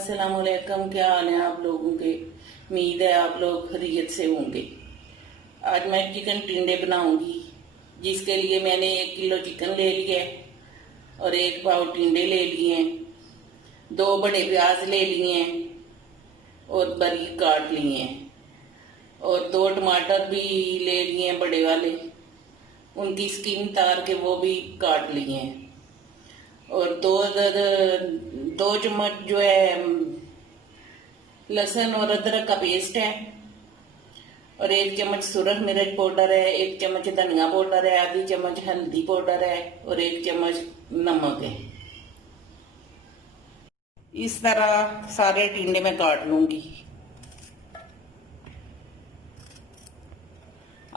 अस्सलाम वालेकुम। क्या हाल है आप लोगों के? उम्मीद है आप लोग खैरियत से होंगे। आज मैं चिकन टिंडे बनाऊंगी, जिसके लिए मैंने 1 किलो चिकन ले लिया है और 1 पाव टिंडे ले लिए हैं, 2 बड़े प्याज ले लिए हैं और बारीक काट लिए हैं और 2 टमाटर भी ले लिए हैं बड़े वाले, उनकी स्किन उतार के वो भी काट लिए हैं और 2 चम्मच जो है लहसुन और अदरक का पेस्ट है और 1 चम्मच सुरख मिर्च पाउडर है, 1 चम्मच धनिया पाउडर है, आधी चम्मच हल्दी पाउडर है और 1 चम्मच नमक है। इस तरह सारे टिंडे में काट लूंगी।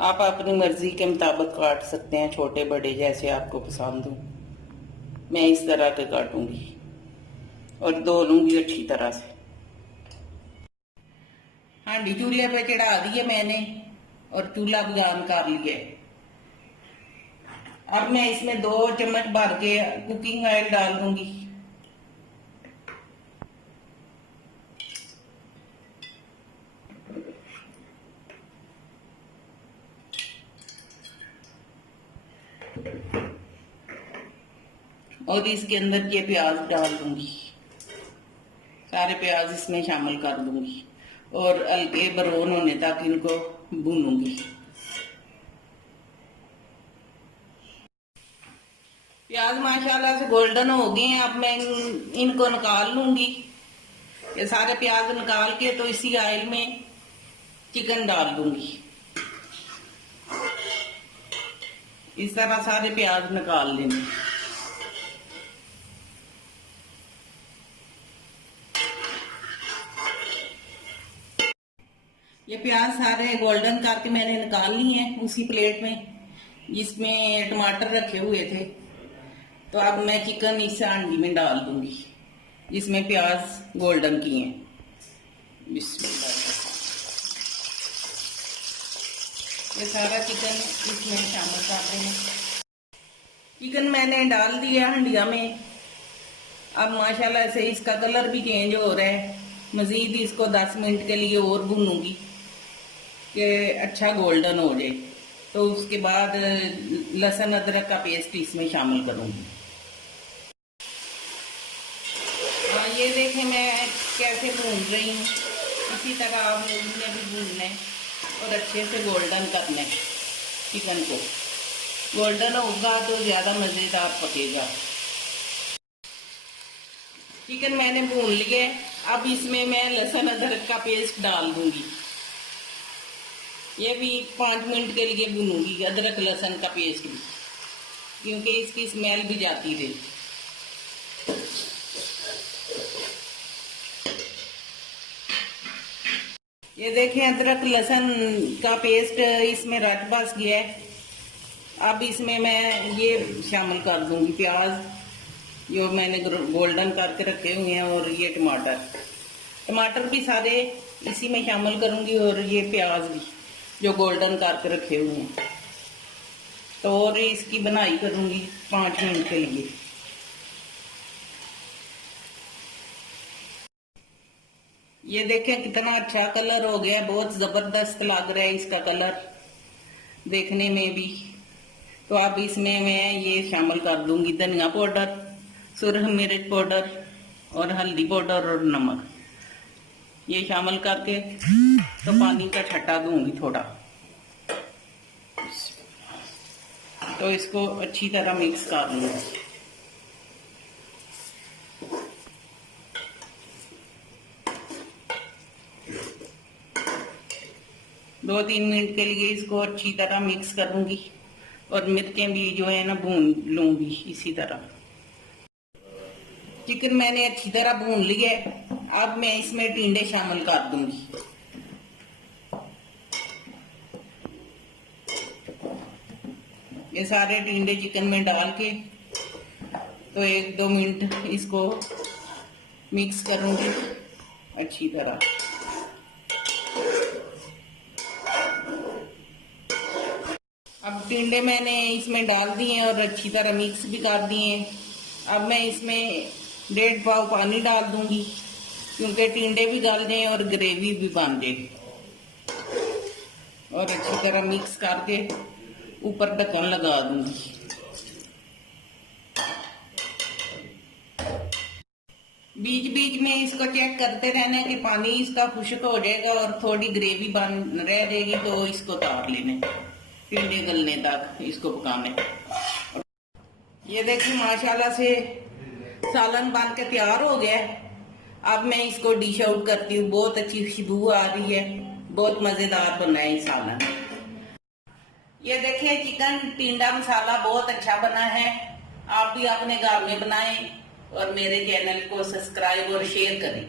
आप अपनी मर्जी के मुताबिक काट सकते हैं, छोटे बड़े जैसे आपको पसंद हो। मैं इस तरह के काटूंगी और धो लूंगी अच्छी तरह से। हांडी चूल्हे पे चढ़ा दी है मैंने और चूल्हा भी ऑन कर लिया है। अब मैं इसमें 2 चम्मच भर के कुकिंग ऑयल डाल दूंगी। और इसके अंदर ये प्याज डाल दूंगी, सारे प्याज इसमें शामिल कर दूंगी और हल्के ब्राउन होने तक इनको भूनूंगी। प्याज माशाल्लाह से गोल्डन हो गए हैं। अब मैं इनको निकाल लूंगी। ये सारे प्याज निकाल के तो इसी ऑयल में चिकन डाल दूंगी। इस तरह सारे प्याज निकाल लेंगे। ये प्याज सारे गोल्डन करके मैंने निकाल लिए हैं उसी प्लेट में जिसमें टमाटर रखे हुए थे। तो अब मैं चिकन इस हांडी में डाल दूंगी जिसमें प्याज गोल्डन किए हैं। बिस्मिल्लाह। ये सारा चिकन इसमें शामिल कर देंगे। चिकन मैंने डाल दिया हंडिया में। अब माशाल्लाह से इसका कलर भी चेंज हो रहा है। मजीद इसको 10 मिनट के लिए और भूनूंगी कि अच्छा गोल्डन हो जाए। तो उसके बाद लहसुन अदरक का पेस्ट इसमें शामिल करूंगी। ये देखें मैं कैसे भून रही हूँ। इसी तरह आप लोगों ने भी भूनना है और अच्छे से गोल्डन करना है। चिकन को गोल्डन होगा तो ज़्यादा मज़ेदार पकेगा। चिकन मैंने भून लिए। अब इसमें मैं लहसुन अदरक का पेस्ट डाल दूंगी। ये भी 5 मिनट के लिए भूनूंगी, अदरक लहसुन का पेस्ट भी, क्योंकि इसकी स्मेल भी जाती रही। ये देखें अदरक लहसुन का पेस्ट इसमें रच बस गया है। अब इसमें मैं ये शामिल कर दूंगी प्याज जो मैंने गोल्डन करके रखे हुए हैं और ये टमाटर भी सारे इसी में शामिल करूंगी और ये प्याज भी जो गोल्डन करके रखे हुए हैं। तो और इसकी बनाई करूंगी 5 मिनट के लिए। ये देखें कितना अच्छा कलर हो गया, बहुत जबरदस्त लग रहा है इसका कलर देखने में भी। तो अब इसमें मैं ये शामिल कर दूंगी धनिया पाउडर, सुरख मिर्च पाउडर और हल्दी पाउडर और नमक। ये शामिल करके तो पानी का छट्टा दूंगी थोड़ा। तो इसको अच्छी तरह मिक्स कर लूंगी। दो 3 मिनट के लिए इसको अच्छी तरह मिक्स करूंगी और मिर्चें भी जो है ना भून लूंगी इसी तरह। चिकन मैंने अच्छी तरह भून लिया है। अब मैं इसमें टिंडे शामिल कर दूंगी। ये सारे टिंडे चिकन में डाल के तो 1-2 मिनट इसको मिक्स करूंगी अच्छी तरह। अब टिंडे मैंने इसमें डाल दिए और अच्छी तरह मिक्स भी कर दिए। अब मैं इसमें 1.5 पाव पानी डाल दूंगी क्योंकि टिंडे भी गल जाए और ग्रेवी भी बन जाए। और अच्छी तरह मिक्स करके ऊपर ढक्कन लगा दूंगी। बीच बीच में इसको चेक करते रहना कि पानी इसका खुश्क हो जाएगा और थोड़ी ग्रेवी बन रह जाएगी तो इसको उतार लेने, टिंडे गलने तक इसको पकाने। ये देखिए माशाल्लाह से सालन बन के तैयार हो गया है। अब मैं इसको डिश आउट करती हूँ। बहुत अच्छी खुशबू आ रही है, बहुत मजेदार बना है सालन। ये देखिए चिकन टिंडा मसाला बहुत अच्छा बना है। आप भी अपने घर में बनाएं और मेरे चैनल को सब्सक्राइब और शेयर करें।